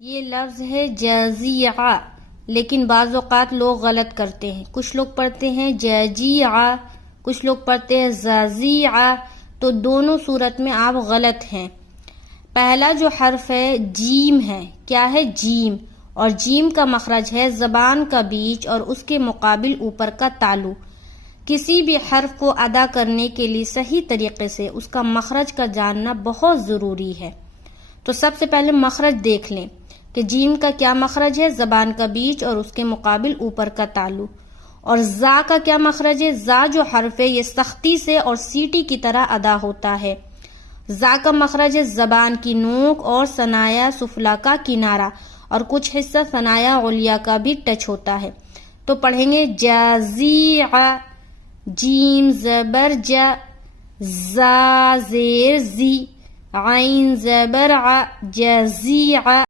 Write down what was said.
یہ لفظ ہے جزیعہ، لیکن بعض اوقات لوگ غلط کرتے ہیں. کچھ لوگ پڑھتے ہیں ججیعہ، کچھ لوگ پڑھتے ہیں زازیعہ. تو دونوں صورت میں آپ غلط ہیں. پہلا جو حرف ہے جیم ہے. کیا ہے؟ جیم. اور جیم کا مخرج ہے زبان کا بیچ اور اس کے مقابل اوپر کا تالو. کسی بھی حرف کو ادا کرنے کے لیے صحیح طریقے سے اس کا مخرج کا جاننا بہت ضروری ہے. تو سب سے پہلے مخرج دیکھ لیں کہ جیم کا کیا مخرج ہے؟ زبان کا بیچ اور اس کے مقابل اوپر کا تالو. اور زا کا کیا مخرج ہے؟ زا جو حرف ہے یہ سختی سے اور سیٹی کی طرح ادا ہوتا ہے. زا کا مخرج ہے زبان کی نوک اور ثنایا سفلا کا کنارہ، اور کچھ حصہ ثنایا علیا کا بھی ٹچ ہوتا ہے. تو پڑھیں گے جازیعہ، جیم زبر جا، زا زیر زی، عین زبر ع، جزیعہ.